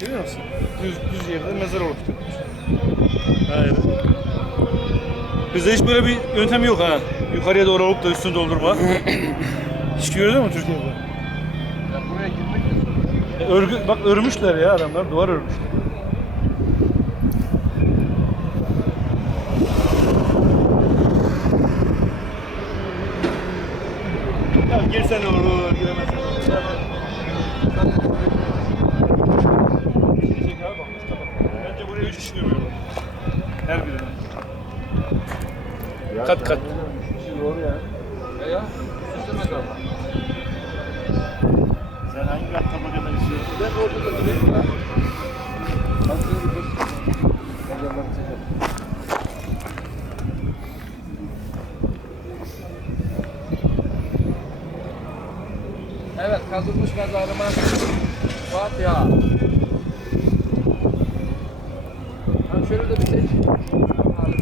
Görüyor musun? Düz, düz yerde mezar oluşturmuş. Aynen. Bizde hiç böyle bir yöntem yok ha. Yukarıya doğru alıp da üstünü doldurma. hiç gördün mü Türkiye'de? Ya buraya girmek E, örgü, bak örmüşler ya adamlar, duvar örmüşler. Ya girsen olur, giremezsen ne olur. Çek abi bak, usta bak. Gömüyorlar. Her birine. Kat kat. Doğru ya. Ya ya. Süsleme kalma. Sen hangi kat tabakadan istiyorsun? Ben orada da durayım ya. Bak şimdi dur. Ben yandan çekeyim. Evet kazılmış mezarımız Fatiha. Ha şöyle de bir çek. Abi.